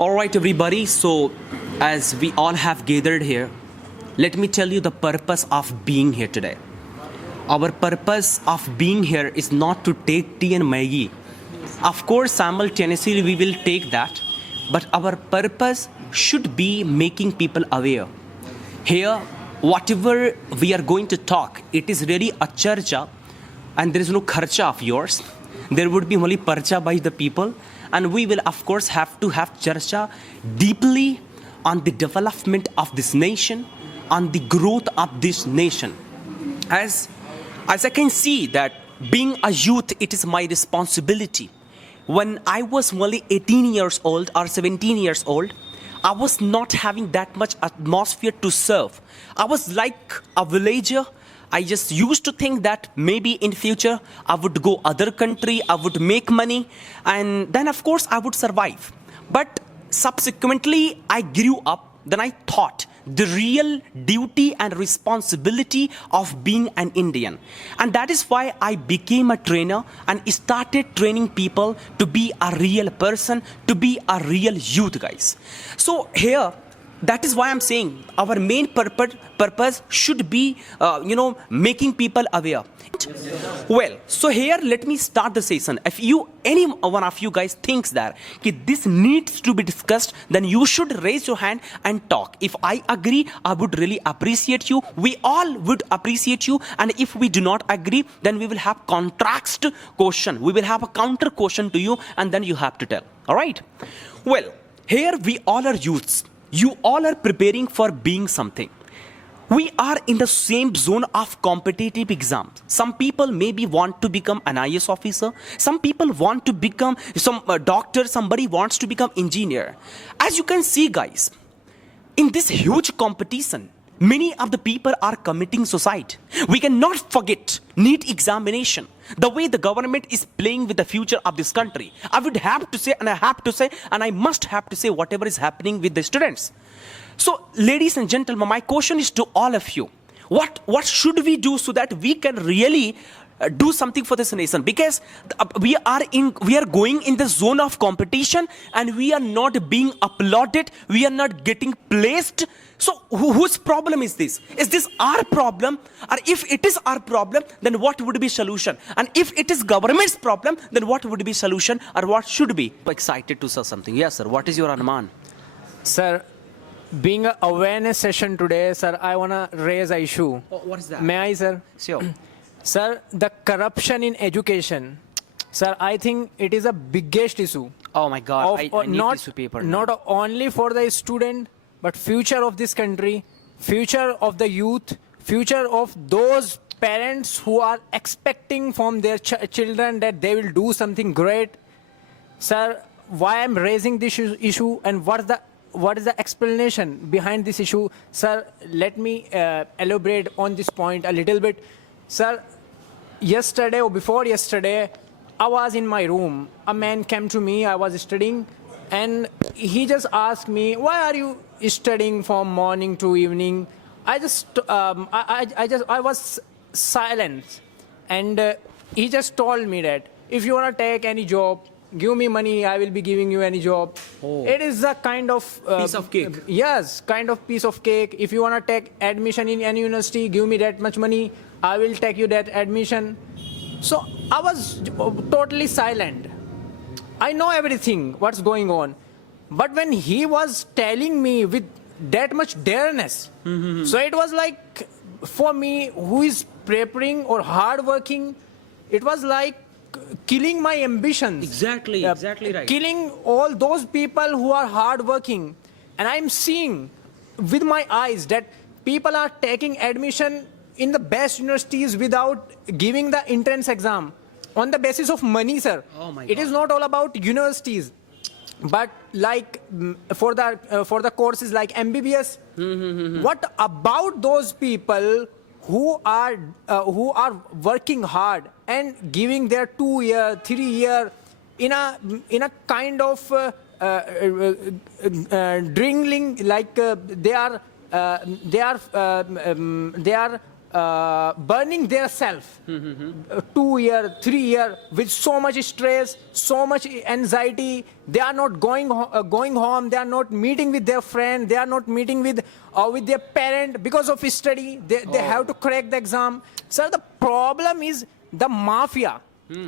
All right, everybody. So, as we all have gathered here, let me tell you the purpose of being here today. Our purpose of being here is not to take tea and Maggie. Of course, simultaneously, we will take that. But our purpose should be making people aware. Here, whatever we are going to talk, it is really a charcha, and there is no kharcha of yours. There would be only parcha by the people, and we will of course have to have charcha deeply on the development of this nation, on the growth of this nation. As I can see that being a youth, it is my responsibility. When I was only 18 years old or 17 years old, I was not having that much atmosphere to serve. I was like a villager. I just used to think that maybe in future I would go other country, I would make money, and then of course I would survive. But subsequently I grew up, then I thought the real duty and responsibility of being an Indian. And that is why I became a trainer and started training people to be a real person, to be a real youth, guys. So here, that is why I'm saying our main purpose should be, making people aware. Well, so here let me start the session. If any one of you guys thinks that this needs to be discussed, then you should raise your hand and talk. If I agree, I would really appreciate you. We all would appreciate you. And if we do not agree, then we will have contrast question. We will have a counter question to you, and then you have to tell. All right. Well, here we all are youths. You all are preparing for being something. We are in the same zone of competitive exams. Some people maybe want to become an IAS officer. Some people want to become some doctor. Somebody wants to become engineer. As you can see, guys, in this huge competition, many of the people are committing suicide. We cannot forget NEET examination. The way the government is playing with the future of this country. I would have to say, and I have to say, and I must have to say whatever is happening with the students. So, ladies and gentlemen, my question is to all of you. What should we do so that we can really do something for this nation? Because we are going in the zone of competition, and we are not being applauded. We are not getting placed. So whose problem is this? Is this our problem? Or if it is our problem, then what would be solution? And if it is government's problem, then what would be solution, or what should be? Excited to say something. Yes, sir. What is your Anuman? Sir, being an awareness session today, sir, I want to raise an issue. Oh, what is that? May I, sir? Sure. Sir, the corruption in education, sir, I think it is a biggest issue. Oh my God, I need not, tissue paper now. Not only for the student, but future of this country, future of the youth, future of those parents who are expecting from their children that they will do something great. Sir, why I'm raising this issue and what is the explanation behind this issue? Sir, let me elaborate on this point a little bit. Sir, yesterday or before yesterday, I was in my room. A man came to me, I was studying, and he just asked me, why are you studying from morning to evening? I was silent, and he just told me that if you want to take any job, give me money, I will be giving you any job. Oh. It is a kind of piece of cake. Yes, kind of piece of cake. If you want to take admission in any university, give me that much money, I will take you that admission. So I was totally silent. I know everything, what's going on. But when he was telling me with that much dareness, so it was like, for me, who is preparing or hard working, it was like killing my ambitions. Exactly right. Killing all those people who are hard working. And I'm seeing with my eyes that people are taking admission in the best universities without giving the entrance exam on the basis of money, sir. Oh my God. It is not all about universities, but like for the courses like MBBS. What about those people who are working hard and giving their 2-year, 3-year in a kind of drilling, like they are burning their self 2 year 3 year with so much stress, so much anxiety. They are not going home, they are not meeting with their friend, they are not meeting with their parent because of study. They have to crack the exam. Sir, the problem is the mafia.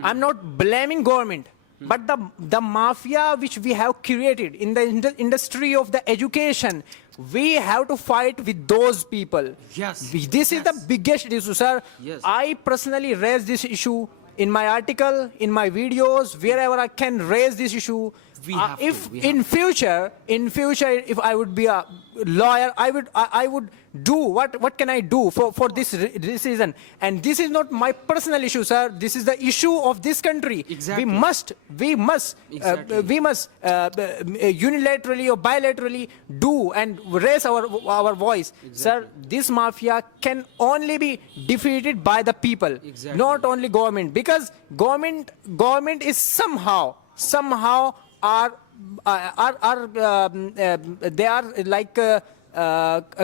I'm not blaming government, but the mafia which we have created in the industry of the education, we have to fight with those people. Yes. This is the biggest issue, sir. Yes. I personally raise this issue in my article, in my videos, wherever I can raise this issue. We have to, If we have in future, if I would be a lawyer, I would do what can I do for this reason? And this is not my personal issue, sir. This is the issue of this country. Exactly. We must Exactly. unilaterally or bilaterally do and raise our voice. Sir, this mafia can only be defeated by the people, Exactly. not only government, because government is somehow they are like a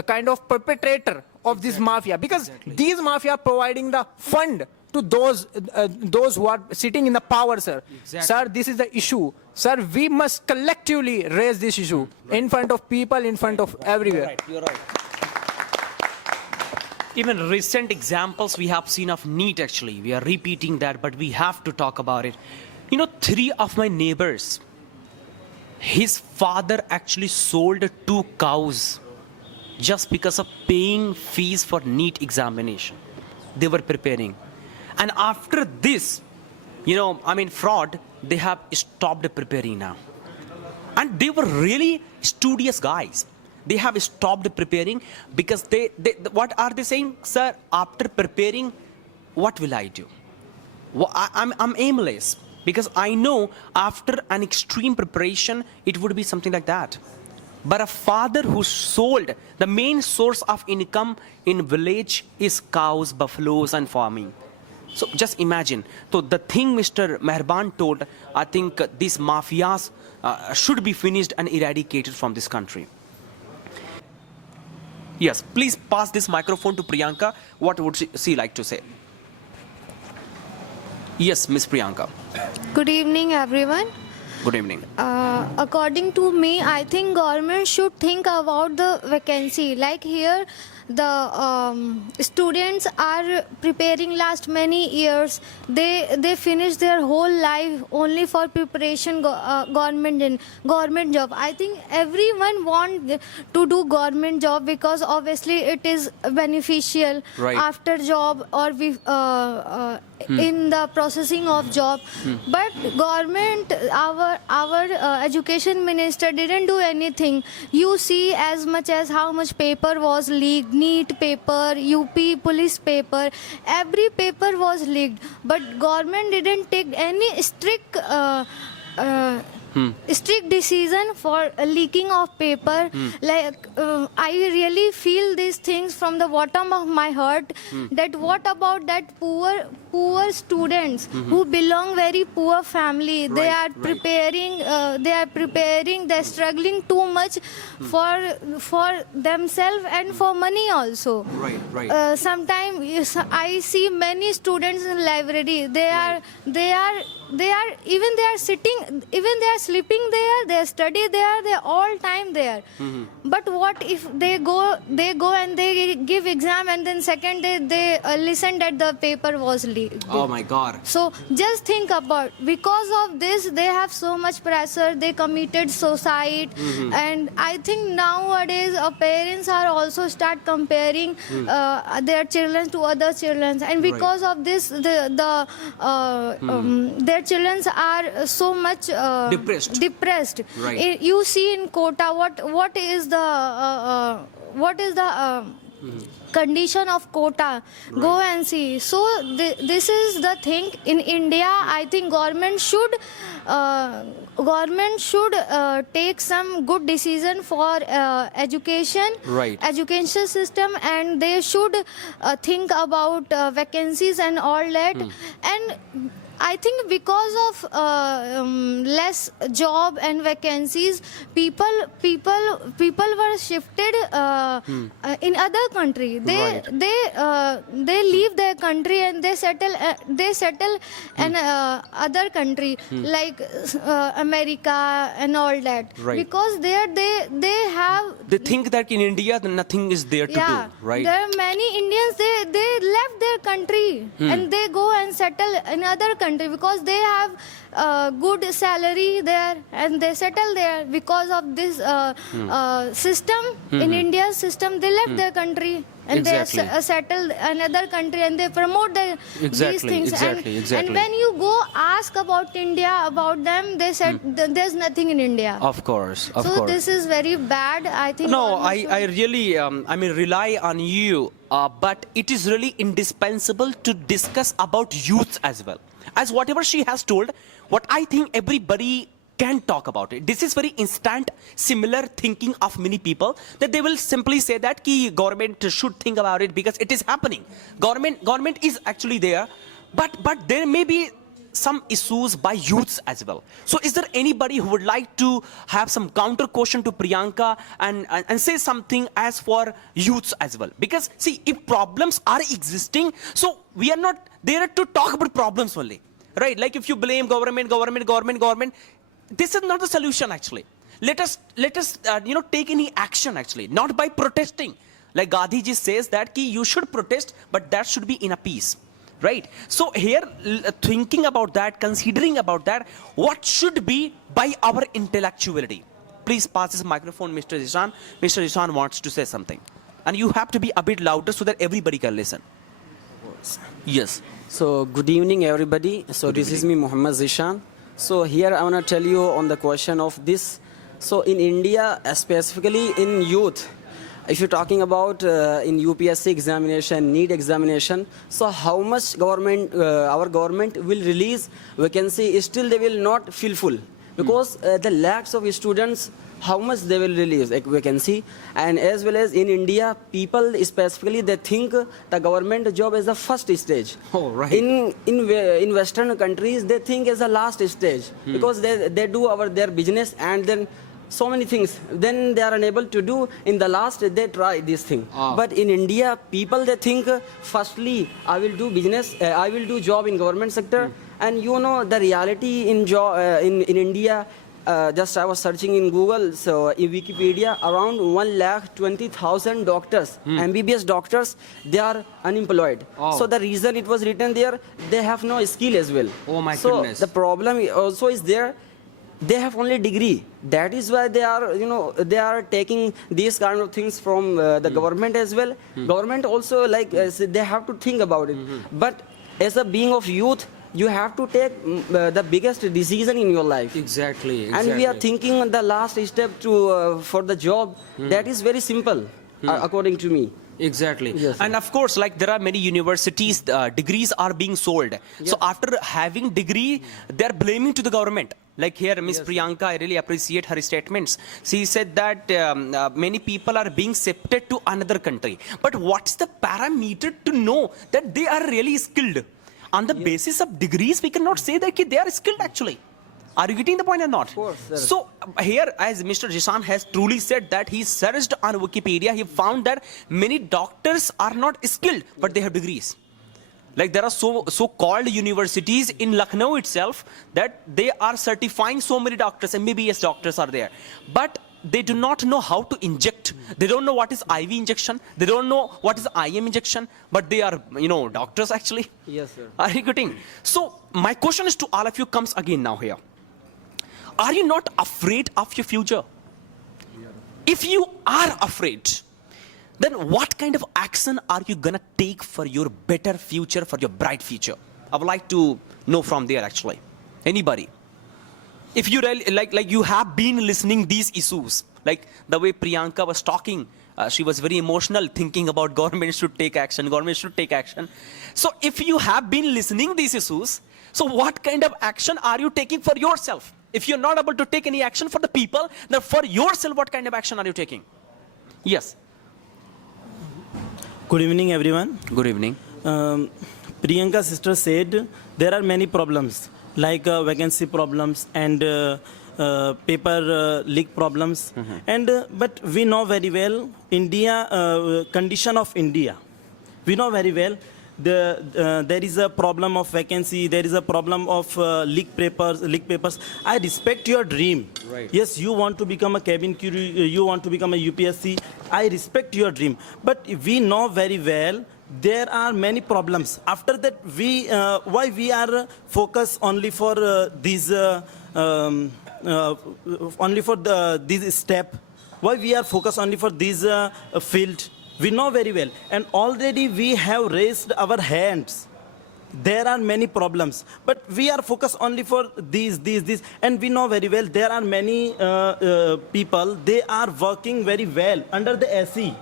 kind of perpetrator of this mafia, because these mafia providing the fund to those who are sitting in the power, sir. Exactly. Sir, this is the issue. Sir, we must collectively raise this issue in front of people, in front of everywhere. You're right. Even recent examples we have seen of NEET, actually. We are repeating that, but we have to talk about it. 3 of my neighbors, his father actually sold 2 cows just because of paying fees for NEET examination. They were preparing. And after this, fraud, they have stopped preparing now. And they were really studious guys. They have stopped preparing because they what are they saying? Sir, after preparing, what will I do? I'm aimless. Because I know after an extreme preparation, it would be something like that. But a father who sold, the main source of income in village is cows, buffaloes, and farming. So just imagine. So the thing Mr. Meherban told, I think these mafias should be finished and eradicated from this country. Yes, please pass this microphone to Priyanka. What would she like to say? Yes, Miss Priyanka. Good evening, everyone. Good evening. According to me, I think government should think about the vacancy. Like here, the students are preparing last many years. They finish their whole life only for preparation government job. I think everyone want to do government job because obviously it is beneficial Right. after job or in the processing of job. But government, our education minister didn't do anything. You see as much as how much paper was leaked, NEET paper, UP police paper, every paper was leaked. But government didn't take any strict decision for leaking of paper. Like I really feel these things from the bottom of my heart, that what about that poor students who belong very poor family. They are preparing they're struggling too much for themselves and for money also. Right. Sometimes I see many students in library. They are sleeping there, they study there, they all time there. But what if they go and they give exam and then second day they listen that the paper was leaked. Oh my God. So just think about, because of this they have so much pressure, they committed suicide. And I think nowadays parents are also start comparing their children to other children, and because of this their children are so much depressed. Right. You see in Kota what is the condition of Kota. Go and see. So this is the thing in India. I think government should take some good decision for education, Right. education system, and they should think about vacancies and all that. And I think because of less job and vacancies, people were shifted in other country. Right. They leave their country and they settle in other country like America and all that. Right. Because there they have. They think that in India nothing is there to Yeah, do, right? there are many Indians. They left their country and they go and settle in other country because they have good salary there and they settle there because of this system in India's system. They left their country and Exactly. they settle another country and they promote these Exactly, things. exactly. And when you go ask about India, about them, they said there's nothing in India. Of course, of So course. this is very bad. I think. No, government I should- really, rely on you, but it is really indispensable to discuss about youth as well. As whatever she has told, what I think everybody can talk about it. This is very instant, similar thinking of many people, that they will simply say that ki government should think about it because it is happening. Government is actually there, but there may be some issues by youths as well. So is there anybody who would like to have some counter question to Priyanka and say something as for youths as well? Because see, if problems are existing, so we are not there to talk about problems only, right? Like if you blame government, this is not the solution actually. Let us take any action actually, not by protesting. Like Gandhi ji says that ki you should protest, but that should be in a peace. Right. So here, thinking about that, considering about that, what should be by our intellectuality? Please pass this microphone, Mr. Zishan. Mr. Zishan wants to say something. And you have to be a bit louder so that everybody can listen. Yes. So good evening everybody. So this is me Muhammad Zishan. So here I want to tell you on the question of this. So in India, specifically in youth, if you're talking about in UPSC examination, NEET examination, so how much our government will release vacancy, still they will not fill full. Because the lakhs of students, how much they will release like vacancy. And as well as in India, people specifically, they think the government job is the first stage. Oh, right. In Western countries, they think as the last stage. Because they do their business and then so many things. Then they are unable to do. In the last, they try this thing. But in India, people, they think, firstly, I will do business, I will do job in government sector. And you know, the reality in India, just I was searching in Google, so in Wikipedia, around 120,000 doctors, MBBS doctors, they are unemployed. So the reason it was written there, they have no skill as well. Oh my so goodness. the problem also is there. They have only degree. That is why they are, they are taking these kind of things from the government as well. Government also, like, they have to think about it. But as a being of youth, you have to take the biggest decision in your life. Exactly. And we are thinking the last step to for the job. That is very simple, according to me. Exactly. Yes, sir. And of course, like there are many universities, degrees are being sold. So after having degree, they're blaming to the government. Like here, Miss Priyanka, I really appreciate her statements. She said that many people are being shifted to another country. But what's the parameter to know that they are really skilled? On the basis of degrees, we cannot say that they are skilled actually. Are you getting the point or not? Of course, sir. So here, as Mr. Jishan has truly said that he searched on Wikipedia, he found that many doctors are not skilled, but they have degrees. Like there are so-called universities in Lucknow itself that they are certifying so many doctors, MBBS doctors are there. But they do not know how to inject. They don't know what is IV injection. They don't know what is IM injection. But they are, doctors actually. Yes, sir. Are you getting? So my question is to all of you comes again now here. Are you not afraid of your future? If you are afraid, then what kind of action are you gonna take for your better future, for your bright future? I would like to know from there actually. Anybody? If you really, like you have been listening these issues, like the way Priyanka was talking, she was very emotional, thinking about government should take action, government should take action. So if you have been listening these issues, so what kind of action are you taking for yourself? If you're not able to take any action for the people, then for yourself, what kind of action are you taking? Yes. Good evening, everyone. Good evening. Priyanka sister said, there are many problems like vacancy problems and paper leak problems. And but we know very well condition of India. We know very well there is a problem of vacancy, there is a problem of leak papers. I respect your dream. Right. Yes, you want to become a cabin crew, you want to become a UPSC. I respect your dream. But we know very well there are many problems. After that, why we are focused only for this step? Why we are focused only for this field? We know very well, and already we have raised our hands. There are many problems, but we are focused only for these, and we know very well there are many people. They are working very well under the SE.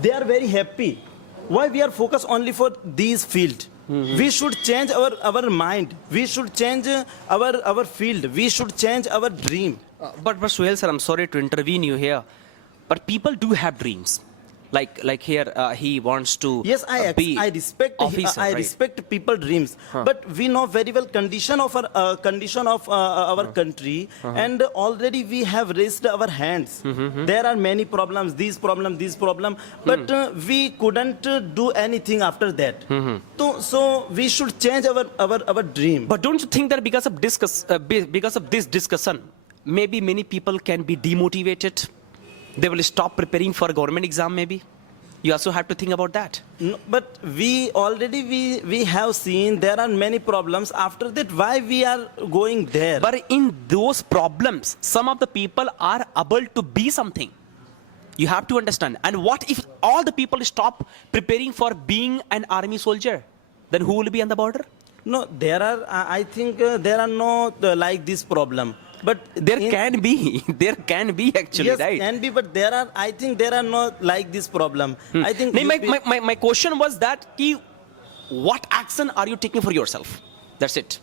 They are very happy. Why we are focused only for these field? We should change our mind. We should change our field. We should change our dream. But Suhail sir, I'm sorry to intervene you here, but people do have dreams. Like here, he wants to Yes, be I respect officer, I right? respect people dreams, but we know very well condition of our country, and already we have raised our hands. There are many problems, this problem, but we couldn't do anything after that. So we should change our dream. But don't you think that because of this discussion, maybe many people can be demotivated? They will stop preparing for a government exam maybe? You also have to think about that. No, but we have seen there are many problems. After that, why we are going there? But in those problems, some of the people are able to be something. You have to understand. And what if all the people stop preparing for being an army soldier? Then who will be on the border? No, there are. I think there are no like this problem. But There can be actually, yes, right? can be. But there are. I think there are no like this problem. I think No, my question was that what action are you taking for yourself? That's it.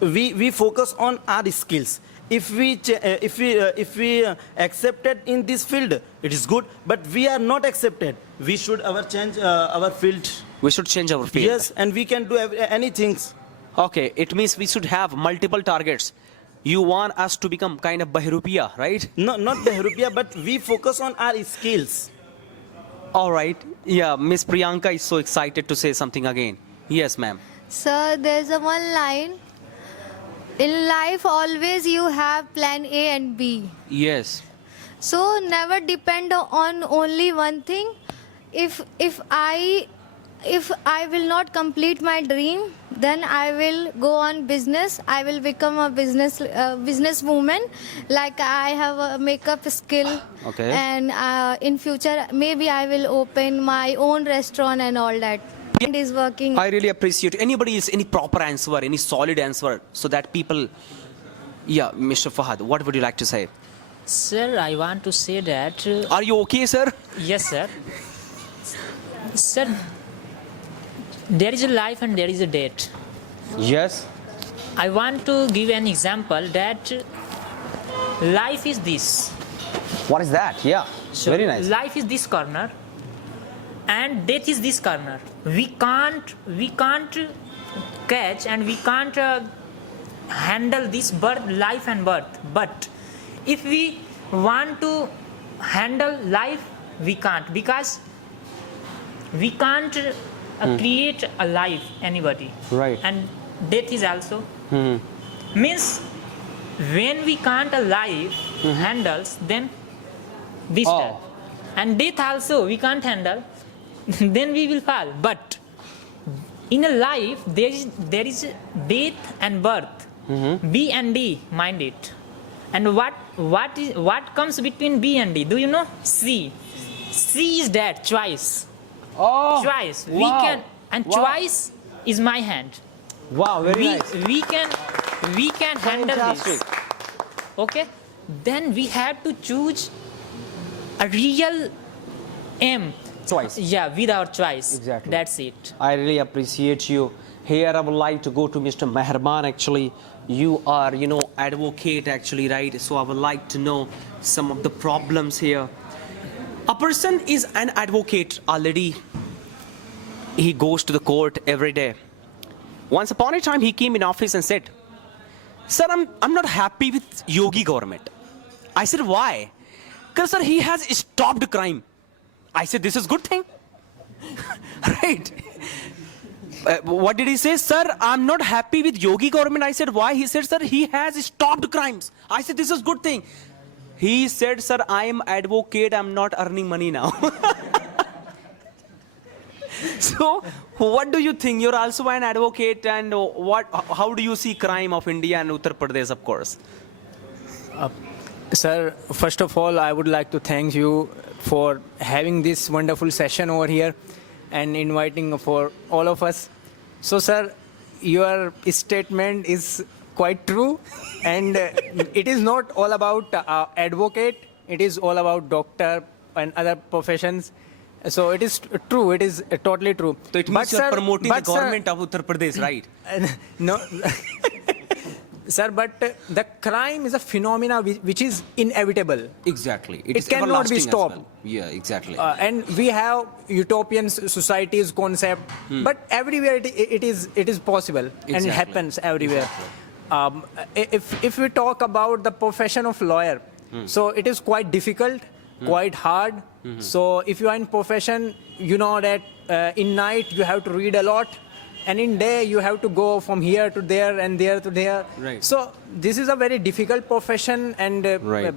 we focus on our skills. If we accepted in this field, it is good. But we are not accepted. We should change our field. We should change our field. Yes, and we can do anything. Okay, it means we should have multiple targets. You want us to become kind of Bahrupiya, right? No, not the rupiah, but we focus on our skills. All right. Yeah, Miss Priyanka is so excited to say something again. Yes, ma'am. Sir, there's a one line. In life, always you have plan A and B. Yes. So never depend on only one thing. If I will not complete my dream, then I will go on business. I will become a businesswoman. Like I have a makeup skill. Okay. And in future, maybe I will open my own restaurant and all that. And is working. I really appreciate anybody is any proper answer, any solid answer, so that people. Yeah, Mr. Fahad, what would you like to say? Sir, I want to say that. Are you okay, sir? Yes, sir. Sir, there is a life and there is a death. Yes. I want to give an example that life is this. What is that? Yeah. So Very nice. Life is this corner, and death is this corner. We can't catch and we can't handle this life and birth. But if we want to handle life, we can't, because we can't create a life, anybody. Right. And death is also. Means when we can't a life handles, then this Oh. time. And death also we can't handle, then we will fall. But in a life, there is death and birth. B and D, mind it. And what comes between B and D? Do you know? C. C is that choice. Oh. Choice. Wow. We can, and Wow. choice is my hand. Wow. Very nice. We can handle Fantastic. this. Okay. Then we have to choose a real aim. Choice. Yeah, with our choice. Exactly. That's it. I really appreciate you. Here I would like to go to Mr. Meherban actually. You are, advocate actually, right? So I would like to know some of the problems here. A person is an advocate already. he goes to the court every day. Once upon a time, he came in office and said, "Sir, I'm not happy with Yogi government." I said, "Why?" "Because, sir, he has stopped crime." I said, "This is good thing." Right? What did he say? "Sir, I'm not happy with Yogi government." I said, "Why?" He said, "Sir, he has stopped crimes." I said, "This is good thing." He said, "Sir, I am advocate. I'm not earning money now." So, what do you think? You're also an advocate, and how do you see crime of India and Uttar Pradesh, of course? Sir, first of all, I would like to thank you for having this wonderful session over here and inviting for all of us. So, sir, your statement is quite true, and it is not all about advocate. It is all about doctor and other professions. So it is true. It is totally true. So it means you're promoting the government of Uttar Pradesh, right? No, sir, but the crime is a phenomena which is inevitable. Exactly. It cannot be everlasting as stopped. well. Yeah, exactly. And we have utopian societies concept, but everywhere it is possible and it Exactly. happens everywhere. If we talk about the profession of lawyer, so it is quite difficult, quite hard. So if you are in profession, you know that in night you have to read a lot, and in day you have to go from here to there and there to there. Right. So this is a very difficult profession, and Right.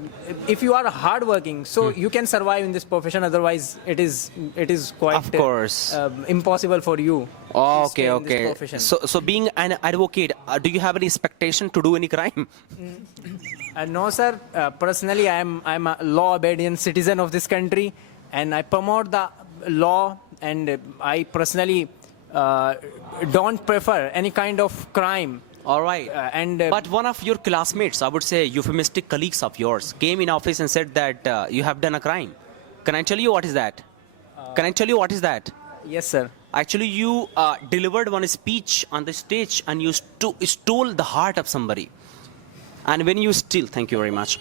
if you are hardworking, so you can survive in this profession. Otherwise, it is quite Of course. impossible for you. to stay Okay, in this okay. profession. So being an advocate, do you have any expectation to do any crime? No, sir. Personally, I'm a law-obedient citizen of this country, and I promote the law. And I personally don't prefer any kind of crime. All right. But one of your classmates, I would say euphemistic colleagues of yours, came in office and said that you have done a crime. Can I tell you what is that? Can I tell you what is that? Yes, sir. Actually, you delivered one speech on the stage and you stole the heart of somebody. And when you steal, thank you very much.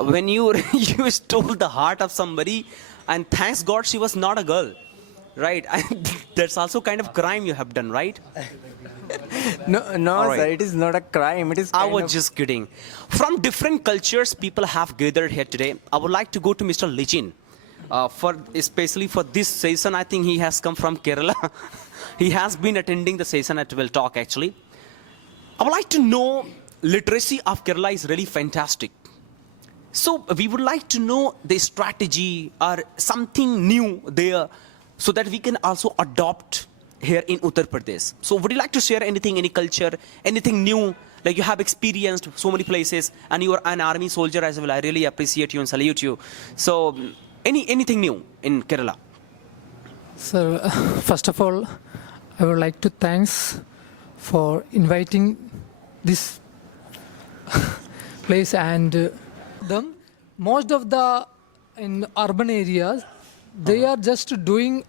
When you you stole the heart of somebody, and thanks God she was not a girl, right? And that's also kind of crime you have done, right? No, All right. sir. It is not a crime. It is. I kind was of- just kidding. From different cultures, people have gathered here today. I would like to go to Mr. Lichin. Especially for this session, I think he has come from Kerala. He has been attending the session at Will Talk, actually. I would like to know, literacy of Kerala is really fantastic. So we would like to know the strategy or something new there so that we can also adopt here in Uttar Pradesh. So would you like to share anything, any culture, anything new? Like you have experienced so many places and you are an army soldier as well. I really appreciate you and salute you. So anything new in Kerala? Sir, first of all, I would like to thanks for inviting this place and them. Most of the in urban areas, they are just doing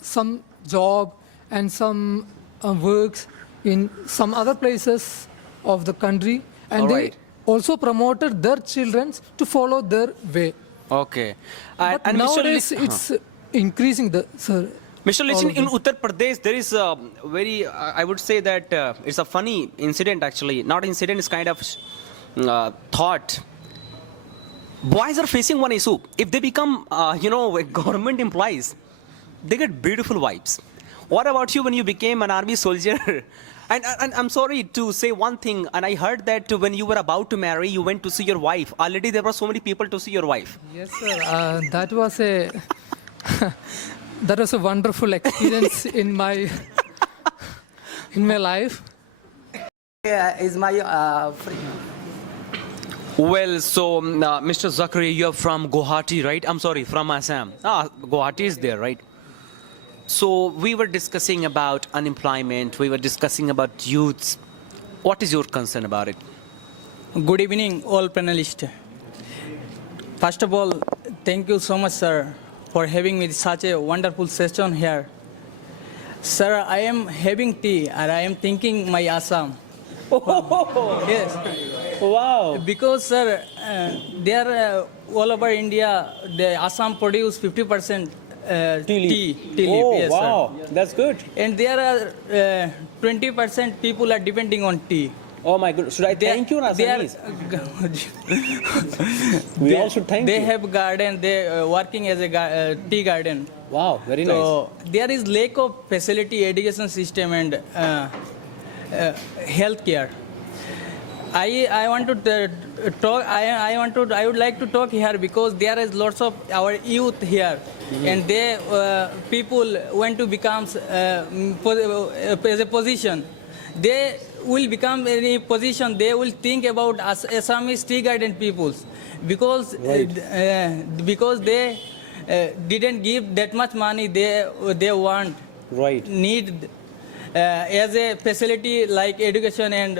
some job and some works in some other places of the country, and Alright. they also promoted their children to follow their way. Okay. But and nowadays, it's increasing the sir. Mr. all Lichin, of in them. Uttar Pradesh, there is a very, I would say that it's a funny incident actually. Not incident, it's kind of thought. Boys are facing one issue. If they become, government employees, they get beautiful wives. What about you when you became an army soldier? And I'm sorry to say one thing, and I heard that when you were about to marry, you went to see your wife. Already there were so many people to see your wife. Yes, sir. That was a that was a wonderful experience in my life. Is my Well, so Mr. Zakri, you're from Guwahati, right? I'm sorry, from Assam. Guwahati is there, right? So we were discussing about unemployment. We were discussing about youths. What is your concern about it? Good evening, all panelists. First of all, thank you so much, sir, for having me such a wonderful session here. Sir, I am having tea and I am thinking my Assam. Yes, Wow. because sir, there all over India, the Assam produce 50% tea leaf. Oh, Yes, wow. That's good. sir. And there are 20% people are depending on tea. Oh my goodness. Should I thank you in Assamese? We all should thank They you. have garden. They working as a tea garden. Wow, very nice. So there is lack of facility, education system, and healthcare. I want to talk. I would like to talk here because there is lots of our youth here, and they people want to become as a position. They will become any position. They will think about Assamese tea garden peoples because because they didn't give that much money they want Right. need as a facility like education and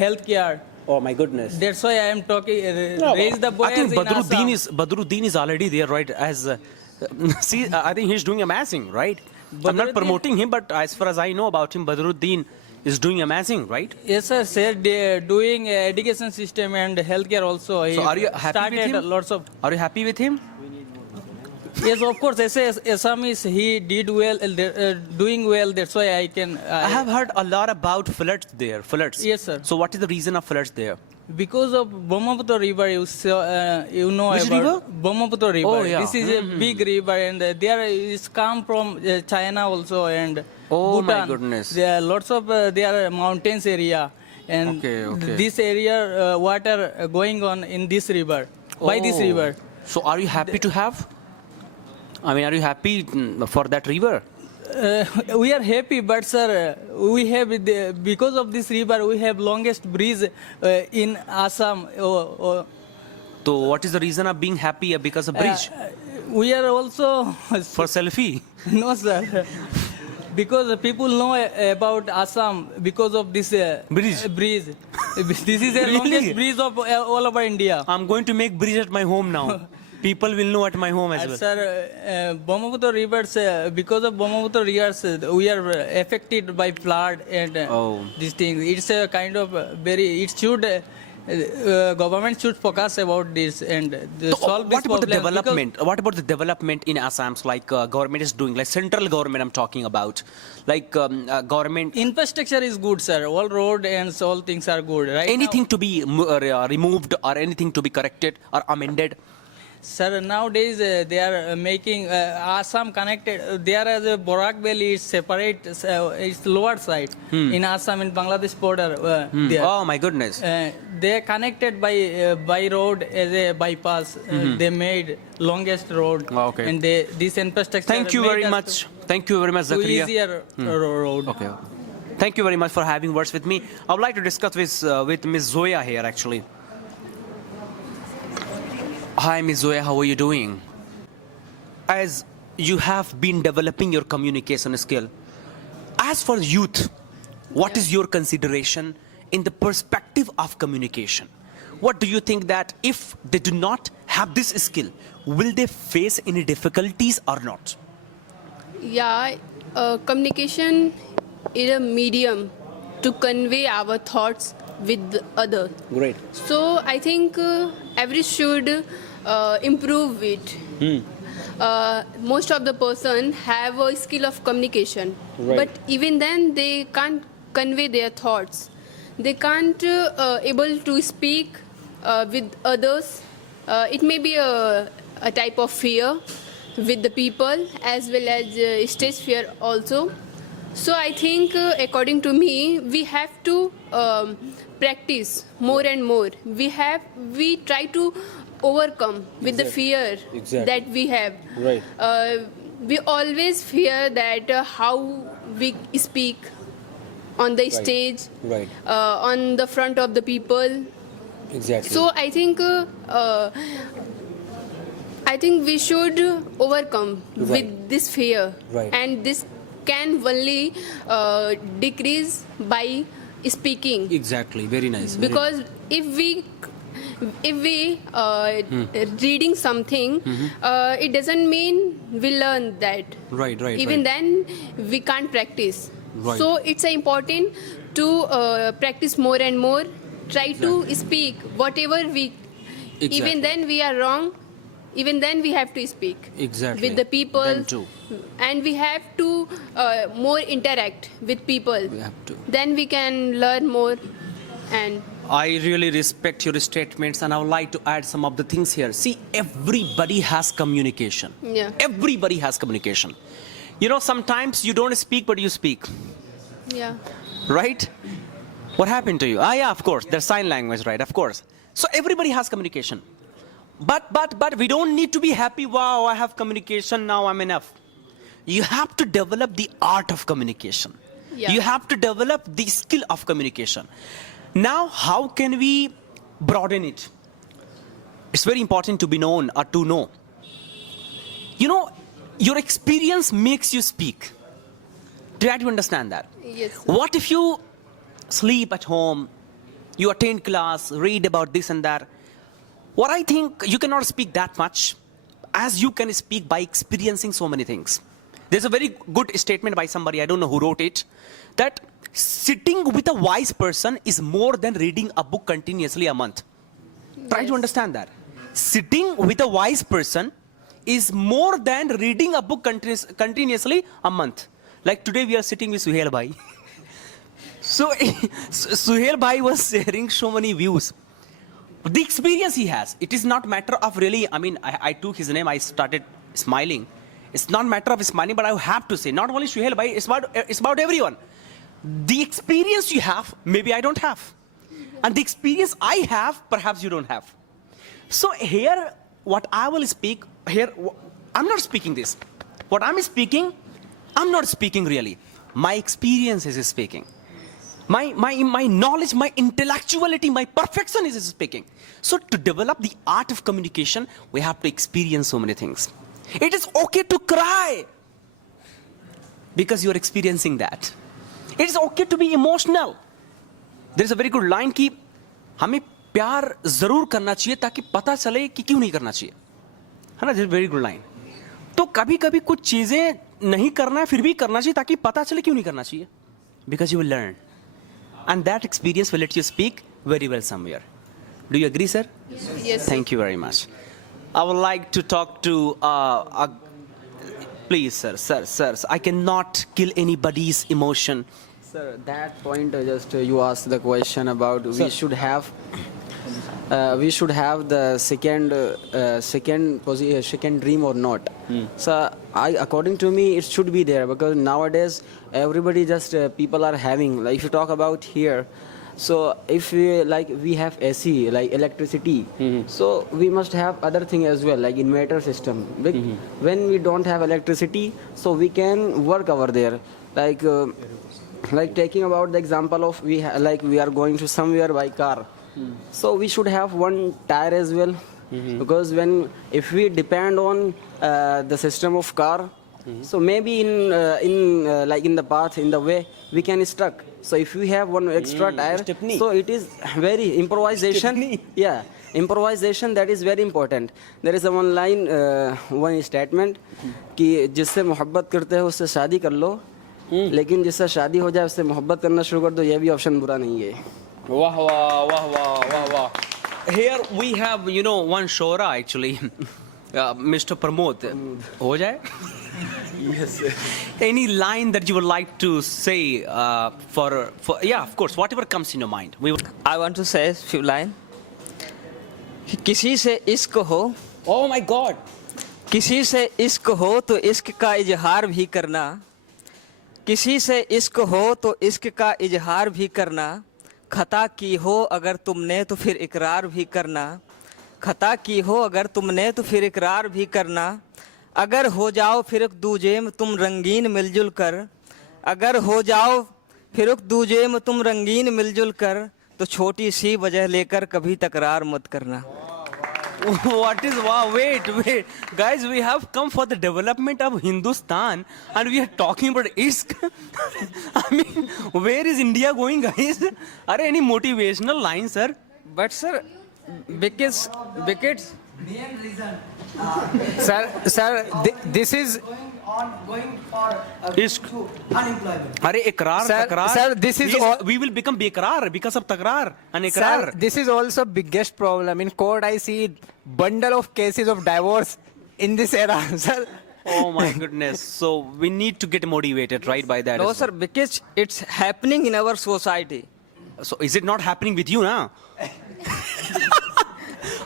healthcare. Oh my goodness. That's why I am talking. No, Raise the boys I think in Badruddin is already there, right? As see, I think he's doing amazing, right? I'm not Badruddin- promoting him, but as far as I know about him, Badruddin is doing amazing, right? Yes, sir. Said they doing education system and healthcare also. So are you happy with started him? lots of. Are you happy with him? Yes, of course. As Assamese, he did well, doing well. That's why I can. I have heard a lot about floods there. Floods. Yes, sir. So what is the reason of floods there? Because of Brahmaputra River, you know Which about river? Brahmaputra River. Oh, yeah. This is a big river, and there is come from China also and Oh, my Bhutan. goodness. There are lots of there are mountains area, and Okay. this area water going on in this river by this Oh. river. So are you happy to have? I mean, are you happy for that river? We are happy, but sir, we have because of this river we have longest bridge in Assam. So what is the reason of being happy because of bridge? We are also For selfie? no sir. Because people know about Assam because of this Bridge? bridge. This is the Really? longest bridge of all over India. I'm going to make bridge at my home now. People will know at my home as well. Sir, Brahmaputra rivers, because of Brahmaputra rivers, we are affected by flood and Oh. these things. It's a kind of very, it should, government should focus about this and solve this What about the problem, because- development? What about the development in Assam? Like government is doing, like central government I'm talking about. Like government, Infrastructure is good, sir. All road and all things are good, right? anything to be removed or anything to be corrected or amended? Sir, nowadays they are making Assam connected. There is a Borak Valley is separate. It's lower side in Assam in Bangladesh border. There. Oh my goodness. They are connected by road as a bypass. They made longest road. Okay. And this infrastructure. Thank you made very us much. Thank you very much, to Zakaria. easier road. Okay. Thank you very much for having words with me. I would like to discuss with Ms. Zoya here actually. Hi, Ms. Zoya, how are you doing? As you have been developing your communication skill, as for youth, what is your consideration in the perspective of communication? What do you think that if they do not have this skill, will they face any difficulties or not? Yeah, communication is a medium to convey our thoughts with others. Great. So I think every should improve it. Most of the person have a skill of communication, Right. but even then they can't convey their thoughts. They can't able to speak with others. It may be a type of fear with the people as well as stage fear also. So I think according to me we have to practice more and more. We try to overcome with the fear that we have. Right. We always fear that how we speak on the stage, Right. on the front of the people. Exactly. So I think we should overcome with this fear, Right. and this can only decrease by speaking. Exactly. Very nice. Because if we reading something, it doesn't mean we learn that. Right, right, Even right. then we can't practice. Right. So it's important to practice more and more. Try to speak whatever we. Exactly. Even then we are wrong. even then we have to speak Exactly. with the people, Then too. and we have to more interact with people. We have to. Then we can learn more, and I really respect your statements, and I would like to add some of the things here. See, everybody has communication. Yeah. Everybody has communication. You know, sometimes you don't speak, but you speak, yeah. right? What happened to you? Ah, yeah, of course. There's sign language, right? Of course. So everybody has communication. But we don't need to be happy. Wow, I have communication, now I'm enough. You have to develop the art of communication. Yeah. You have to develop the skill of communication. Now, how can we broaden it? It's very important to be known or to know. You know, your experience makes you speak. Try to understand that. Yes. What if you sleep at home, you attend class, read about this and that? What I think, you cannot speak that much as you can speak by experiencing so many things. There's a very good statement by somebody, I don't know who wrote it, that sitting with a wise person is more than reading a book continuously a month. Try to Yes. understand that. Sitting with a wise person is more than reading a book continuously a month. Like today we are sitting with Suhail Bhai. So Suhail Bhai was sharing so many views. The experience he has, it is not matter of really, I mean, I took his name, I started smiling. It's not matter of smiling, but I have to say, not only Suhail Bhai, it's about everyone. The experience you have, maybe I don't have. And the experience I have, perhaps you don't have. So here, what I will speak, here, I'm not speaking this. What I'm speaking, I'm not speaking really. My experience is speaking. My knowledge, my intellectuality, my perfection is speaking. So to develop the art of communication, we have to experience so many things. It is okay to cry because you are experiencing that. It is okay to be emotional. There is a very good line कि हमें प्यार जरूर करना चाहिए ताकि पता चले कि क्यों नहीं करना चाहिए, है ना? Very good line. तो कभी कभी कुछ चीजें नहीं करना है फिर भी करना चाहिए ताकि पता चले क्यों नहीं करना चाहिए. Because you will learn. And that experience will let you speak very well somewhere. Do you agree, sir? Yes. Thank you very much. I would like to talk to, please, sir. I cannot kill anybody's emotion. Sir, that point you asked the question about we should have the second dream or not. So according to me it should be there, because nowadays everybody just people are having, like if you talk about here, so if we have AC, like electricity, so we must have other thing as well, like inverter system. When we don't have electricity, so we can work over there, like taking about the example of we are going to somewhere by car. So we should have one tire as well, because if we depend on the system of car, so maybe in the path, in the way, we can stuck. So if we have one extra tire, Stepney. so it is very improvisation. Stepney. Yeah, improvisation, that is very important. There is a one line, one statement कि जिससे मोहब्बत करते हो उससे शादी कर लो, लेकिन जिससे शादी हो जाए उससे मोहब्बत करना शुरू कर दो, ये भी ऑप्शन बुरा नहीं है. Wah, wah, wah, wah, wah, wah. Here we have, one Shora actually, Mr. Pramod. Ho jaye? Yes. Any line that you would like to say for yeah, of course, whatever comes in your mind. I want to say a few lines. किसी से इश्क हो, Oh my God. किसी से इश्क हो तो इश्क का इजहार भी करना, किसी से इश्क हो तो इश्क का इजहार भी करना, खता की हो अगर तुमने तो फिर इकरार भी करना, खता की हो अगर तुमने तो फिर इकरार भी करना, अगर हो जाओ फिर एक दूजे में तुम रंगीन मिलजुल कर, अगर हो जाओ फिर एक दूजे में तुम रंगीन मिलजुल कर, तो छोटी सी वजह लेकर कभी तकरार मत करना. What is, wow, wait. Guys, we have come for the development of Hindustan and we are talking about Ishq. I mean, where is India going, guys? Are any motivational lines, sir? But sir, because Sir, this is on going for Ishq. to unemployment. अरे इकरार Sir, तकरार sir, this is all- we will become बेकरार because of तकरार and Sir, इकरार. this is also biggest problem in court. I see bundle of cases of divorce in this era, sir. Oh my goodness. So we need to get motivated, right, by that. No, as sir, because it's happening in our society. well. So is it not happening with you now?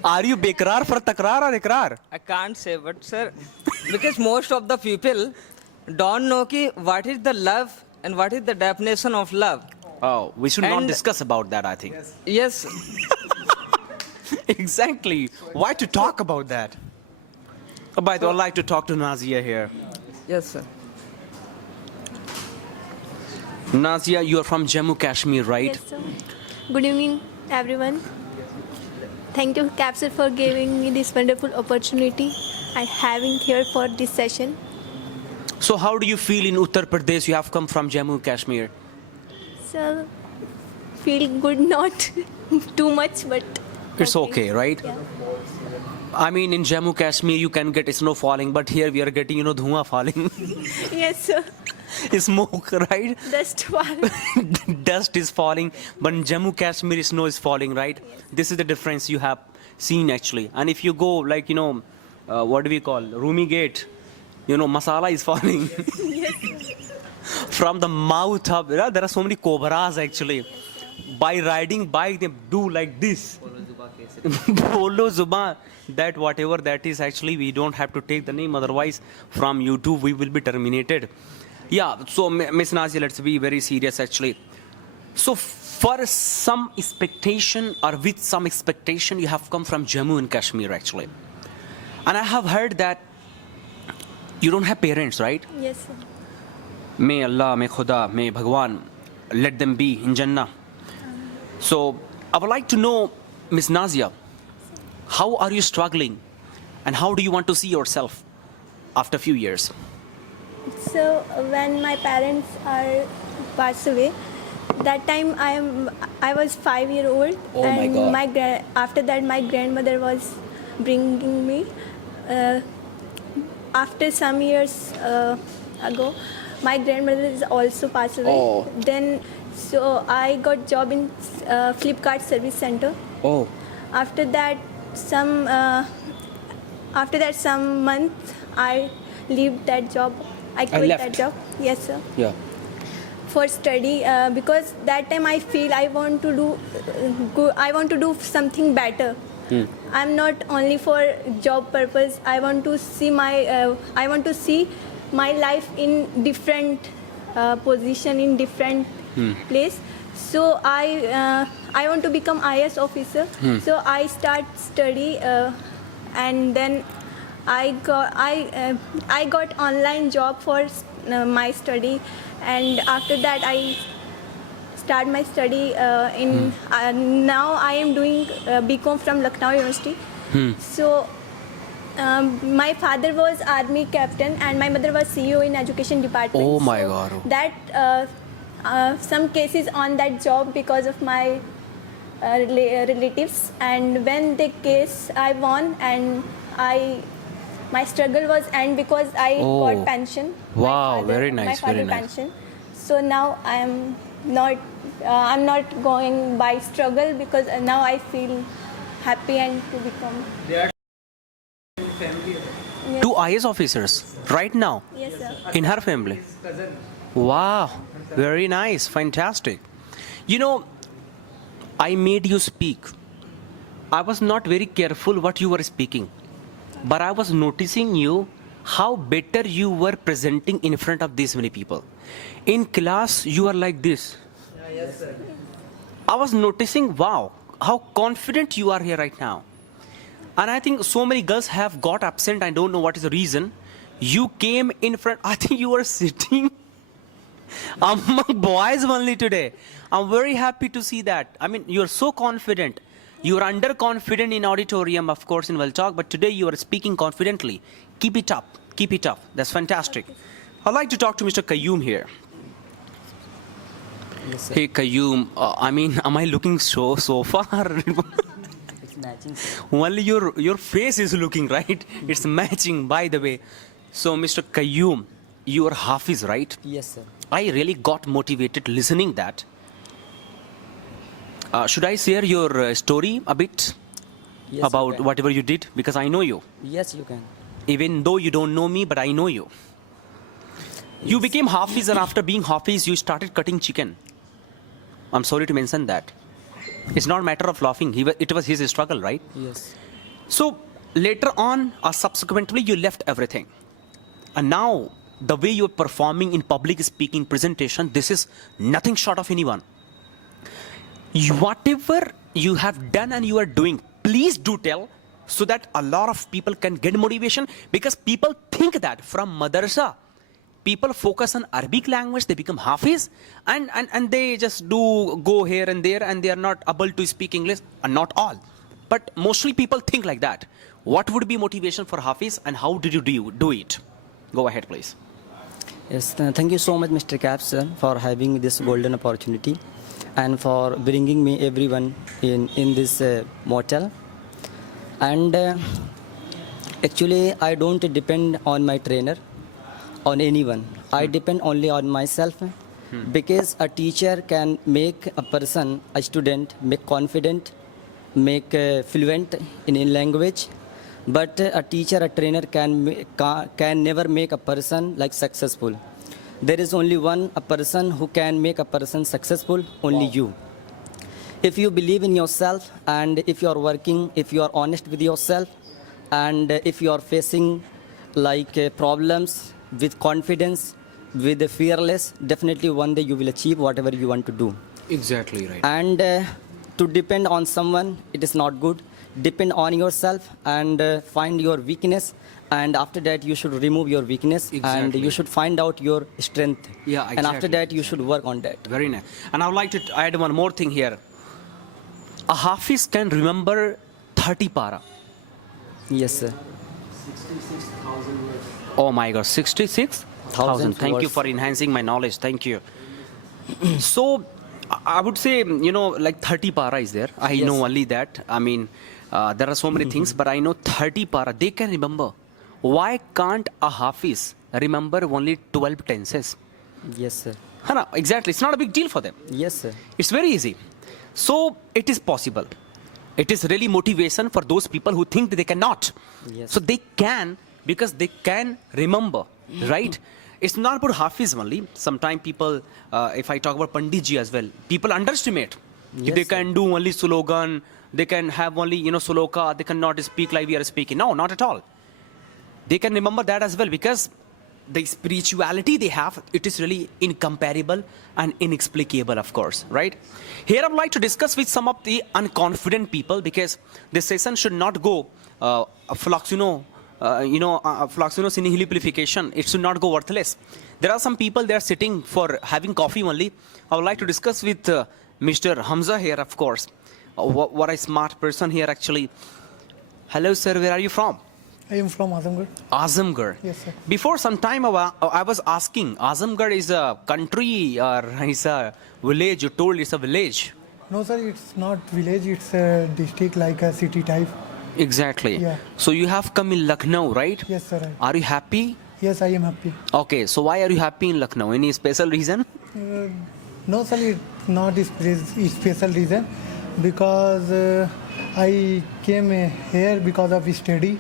Are you बेकरार for तकरार or इकरार? I can't say, but sir, because most of the people don't know ki what is the love and what is the definition of love. Oh, we should not And- discuss about that, I think. Yes, Exactly. Why to talk about that? Oh, by the way, I'd like to talk to Nazia here. yes, sir. Nazia, you are from Jammu Kashmir, right? Yes, sir. Good evening, everyone. Thank you, Capsule, for giving me this wonderful opportunity and having here for this session. So how do you feel in Uttar Pradesh? You have come from Jammu Kashmir. So, feel good, not too much, but It's okay, right? Yeah. I mean, in Jammu Kashmir, you can get snow falling, but here we are getting, dhua falling. Yes, sir. Smoke, right? Dust fall. Dust is falling, but in Jammu Kashmir, snow is falling, right? This is the difference you have seen actually. And if you go, like, what do we call? Rumi Gate, masala is falling. From the mouth up, there are so many cobras actually. By riding bike, they do like this. Bolo Zuba, that whatever that is actually, we don't have to take the name, otherwise from YouTube we will be terminated. Yeah, so Miss Nazia, let's be very serious actually. So for some expectation or with some expectation, you have come from Jammu and Kashmir actually. And I have heard that you don't have parents, right? Yes, sir. May Allah, may Khuda, may Bhagwan, let them be in Jannah. So I would like to know, Miss Nazia, how are you struggling and how do you want to see yourself after a few years? So, when my parents are passed away, that time I was 5 years old, Oh my and God. after that my grandmother was bringing me. After some years ago, my grandmother is also passed away. Oh. Then, so I got job in Flipkart service center. Oh. After that, some month I leave that job. I quit left. that job. Yes, sir. Yeah. For study, because that time I feel I want to do something better. I'm not only for job purpose. I want to see my life in different position, in different place. So I want to become IS officer. So I start study, and then I got online job for my study, and after that I start my study in now I am doing BCom from Lucknow University. So my father was army captain and my mother was CEO in education department. Oh my So God. That some cases on that job because of my relatives, and when the case I won, and my struggle was end because I Oh. got pension. Wow, very nice, My father very nice. pension. So now I'm not going by struggle, because now I feel happy and to become. Two IS officers right now Yes, sir. in her family. Wow, very nice, fantastic. I made you speak. I was not very careful what you were speaking, but I was noticing you how better you were presenting in front of these many people. In class, you are like this. Yes, sir. I was noticing, wow, how confident you are here right now. And I think so many girls have got absent. I don't know what is the reason. You came in front. I think you were sitting among boys only today. I'm very happy to see that. I mean, you're so confident. You are underconfident in auditorium, of course, in Well Talk, but today you are speaking confidently. Keep it up. Keep it up. That's fantastic. I'd like to talk to Mr. Qayyum here. Yes, sir. Hey, Qayyum. Am I looking so far? It's matching. Only your face is looking right. It's matching, by the way. So, Mr. Qayyum, you are Hafiz, right? Yes, sir. I really got motivated listening that. Should I share your story a bit Yes, you about can. whatever you did? Because I know you. Yes, you can. Even though you don't know me, but I know you. You became Hafiz, and after being Hafiz, you started cutting chicken. I'm sorry to mention that. It's not a matter of laughing. It was his struggle, right? Yes. So later on, or subsequently, you left everything. And now, the way you're performing in public speaking presentation, this is nothing short of anyone. Whatever you have done and you are doing, please do tell so that a lot of people can get motivation, because people think that from madrasa, people focus on Arabic language, they become Hafiz, and they just do go here and there, and they are not able to speak English, and not all. But mostly people think like that. What would be motivation for Hafiz, and how did you do it? Go ahead, please. Yes, thank you so much, Mr. Caps, sir, for having this golden opportunity and for bringing me everyone in this motel. And actually, I don't depend on my trainer, on anyone. I depend only on myself, because a teacher can make a person, a student, make confident, make fluent in language. But a teacher, a trainer can never make a person like successful. There is only a person who can make a person successful, only you. If you believe in yourself, and if you are working, if you are honest with yourself, and if you are facing like problems with confidence, with fearless, definitely one day you will achieve whatever you want to do. Exactly right. And to depend on someone, it is not good. Depend on yourself and find your weakness, and after that you should remove your weakness. And Exactly. you should find out your strength. Yeah, And after exactly. that you should work on that. Very nice. And I would like to add one more thing here. A Hafiz can remember 30 para. Yes, sir. Oh my God, 66,000. Thank you words. for enhancing my knowledge. Thank you. So, I would say, like 30 para is there. I Yes. know only that. I mean, there are so many things, but I know 30 para. They can remember. Why can't a Hafiz remember only 12 tenses? Yes, sir. Hana, exactly. It's not a big deal for them. Yes, sir. It's very easy. So it is possible. It is really motivation for those people who think that they cannot. Yes. So they can, because they can remember, right? It's not about Hafiz only. Sometimes people, if I talk about Panditji as well, people underestimate. Yes, They sir. can do only slogan, they can have only, sloka, they cannot speak like we are speaking. No, not at all. They can remember that as well, because the spirituality they have, it is really incomparable and inexplicable, of course, right? Here I would like to discuss with some of the unconfident people, because this session should not go fluxino nihiliplication. It should not go worthless. There are some people, they are sitting for having coffee only. I would like to discuss with Mr. Hamza here, of course. What a smart person here, actually. Hello, sir. Where are you from? I am from Azamgarh. Azamgarh. Yes, sir. Before some time, I was asking, Azamgarh is a country or is a village? You told it's a village. No, sir, it's not village. It's a district, like a city type. Exactly. Yeah. So you have come in Lucknow, right? Yes, sir. Are you happy? Yes, I am happy. Okay. So why are you happy in Lucknow? Any special reason? No, sir, it's not a special reason, because I came here because of study.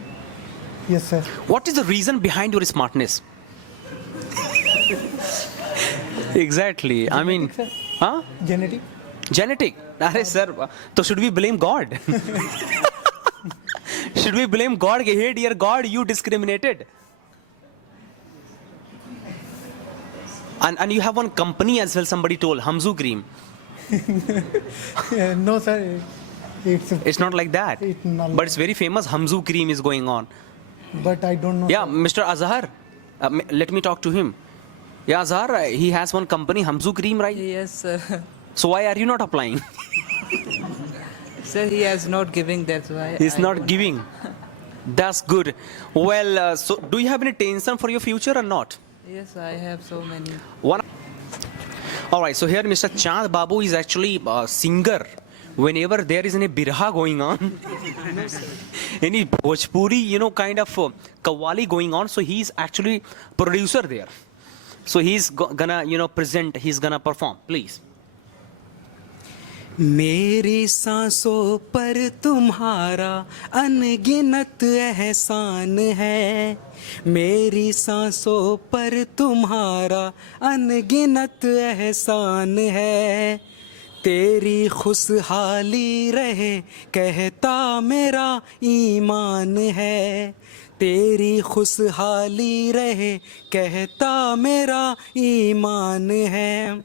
Yes, sir. What is the reason behind your smartness? Exactly. I mean, Genetic, sir. huh? Genetic. Genetic. Arey sir, so should we blame God? Should we blame God? Hey, dear God, you discriminated. And you have one company as well, somebody told, Hamzu Cream. No, sir, It's not like that. It's not But it's very famous, Hamzu Cream is going on. but I don't know. Yeah, Mr. Azhar, let me talk to him. Yeah, Azhar, he has one company, Hamzu Cream, right? Yes, sir. So why are you not applying? Sir, he has not giving, that's why. He's I not don't- giving. That's good. Well, so do you have any tension for your future or not? Yes, I have so many. One. All right, so here Mr. Chand Babu is actually a singer. Whenever there is any birha going on, any Bhojpuri, kind of kawali going on, so he's actually producer there. So he's gonna present. He's gonna perform. Please. मेरी सांसों पर तुम्हारा अनगिनत एहसान है, मेरी सांसों पर तुम्हारा अनगिनत एहसान है, तेरी खुशहाली रहे कहता मेरा ईमान है, तेरी खुशहाली रहे कहता मेरा ईमान है,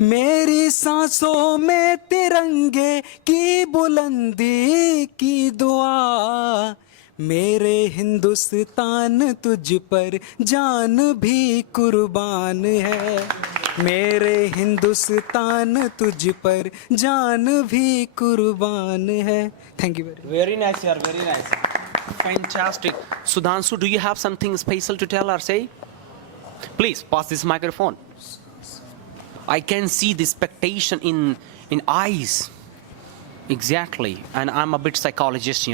मेरी सांसों में तिरंगे की बुलंदी की दुआ, मेरे हिंदुस्तान तुझ पर जान भी कुर्बान है, मेरे हिंदुस्तान तुझ पर जान भी कुर्बान है. Thank you very Very nice, sir. Very nice. Fantastic. Sudhanshu, do you have something special to tell or say? Please pass this microphone. I can see the expectation in eyes. Exactly. And I'm a bit psychologist,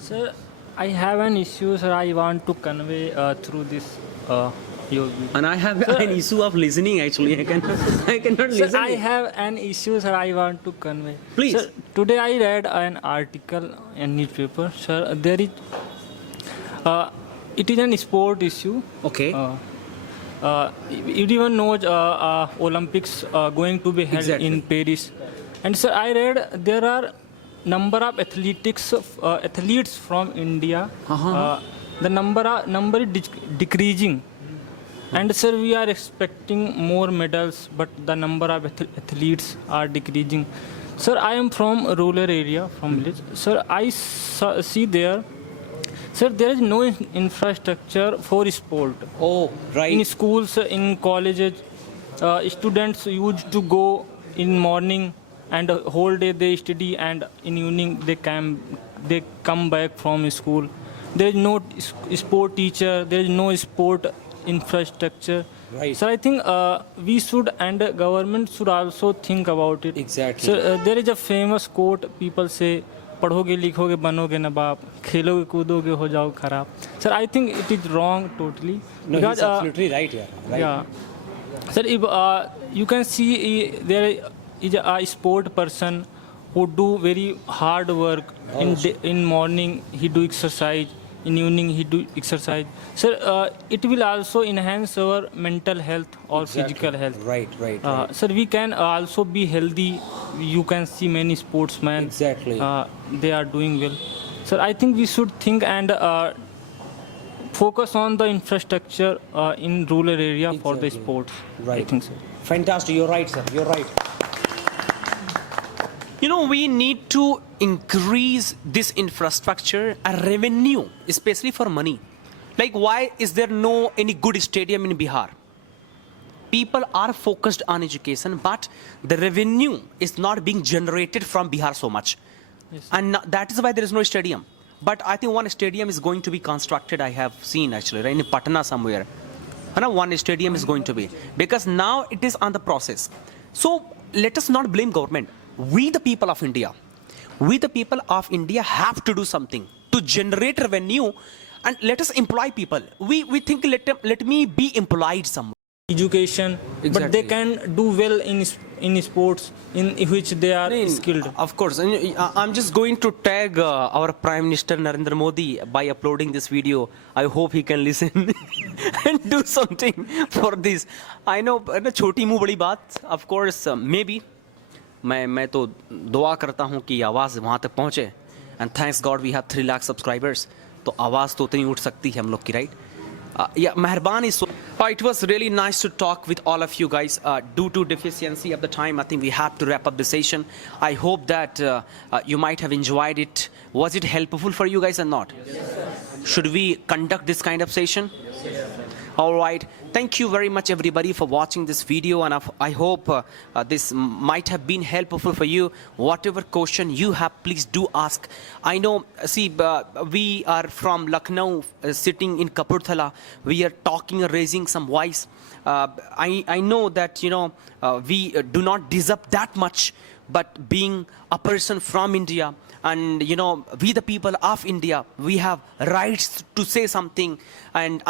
Sir, I have an issue, sir. I want to convey through this. And I have an issue of listening, actually. I cannot Sir, listen. I have an issue, sir. I want to convey. Please. Sir, today I read an article in newspaper, sir. There is, it is an sport issue. Okay. Everyone knows Olympics going to be held Exactly. in Paris, and sir, I read there are number of athletes from India. The number is decreasing, and sir, we are expecting more medals, but the number of athletes are decreasing. Sir, I am from a rural area, from village. Sir, I see there. Sir, there is no infrastructure for sport. Oh, right. In schools, in colleges, students used to go in morning and whole day they study, and in evening they come back from school. There is no sport teacher. There is no sport infrastructure. Right. So I think we should, and government should also think about it. Exactly. So there is a famous quote. People say, पढ़ोगे लिखोगे बनोगे नवाब, खेलोगे कूदोगे हो जाओ खराब. Sir, I think it is wrong totally. No, because, he's absolutely right here. Right. Yeah. Sir, if you can see there is a sport person who do very hard work. In morning he do exercise, in evening he do exercise. Sir, it will also enhance our mental health or physical health. Right. Sir, we can also be healthy. You can see many sportsmen. Exactly. They are doing well. Sir, I think we should think and focus on the infrastructure in rural area for the sports. Right. I think so. Fantastic. You're right, sir. You're right. We need to increase this infrastructure and revenue, especially for money. Like, why is there no any good stadium in Bihar? People are focused on education, but the revenue is not being generated from Bihar so much. Yes. And that is why there is no stadium. But I think one stadium is going to be constructed, I have seen actually, right, in Patna somewhere. One stadium is going to be. Because now it is on the process. So let us not blame government. We the people of India have to do something to generate revenue, and let us employ people. We think let me be employed somewhere. Education, but they can do well in sports in which they are skilled. Of course. And I'm just going to tag our Prime Minister Narendra Modi by uploading this video. I hope he can listen and do something for this. I know, छोटी मुंह बड़ी बात. Of course, maybe. मैं तो दुआ करता हूँ कि आवाज़ वहाँ तक पहुँचे. And thanks God we have 3 lakh subscribers. तो आवाज़ तो उतनी उठ सकती है हम लोग की, right? Yeah, मेहरबानी. It was really nice to talk with all of you guys. Due to deficiency of the time, I think we have to wrap up the session. I hope that you might have enjoyed it. Was it helpful for you guys or not? Yes. Should we conduct this kind of session? Yes. All right. Thank you very much, everybody, for watching this video, and I hope this might have been helpful for you. Whatever question you have, please do ask. I know, see, we are from Lucknow, sitting in Kapurthala. We are talking, raising some voice. I know that, we do not deserve that much, but being a person from India, and we the people of India, we have rights to say something, and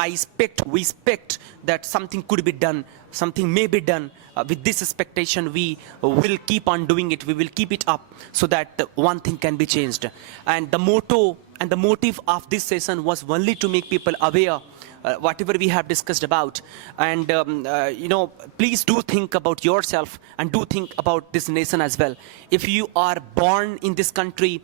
we expect that something could be done, something may be done. With this expectation, we will keep on doing it, we will keep it up, so that one thing can be changed. And the motto and the motive of this session was only to make people aware whatever we have discussed about. And please do think about yourself, and do think about this nation as well. If you are born in this country,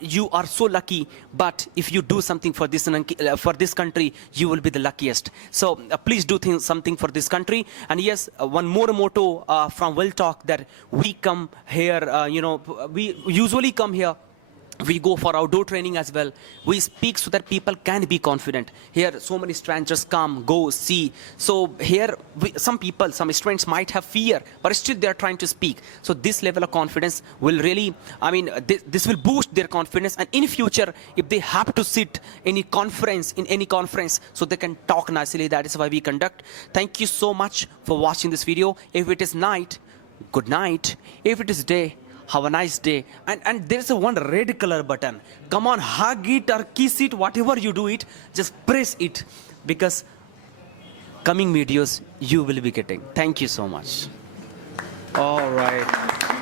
you are so lucky, but if you do something for this country, you will be the luckiest. So please do something for this country. And yes, one more motto from Will Talk, that we come here, we usually come here, we go for outdoor training as well. We speak so that people can be confident. Here, so many strangers come, go, see. So here, some students might have fear, but still they are trying to speak. So this level of confidence will really, this will boost their confidence. And in future, if they have to sit in any conference, so they can talk nicely. That is why we conduct. Thank you so much for watching this video. If it is night, good night. If it is day, have a nice day. And there's one red color button. Come on, hug it or kiss it, whatever you do it, just press it, because coming videos you will be getting. Thank you so much. All right.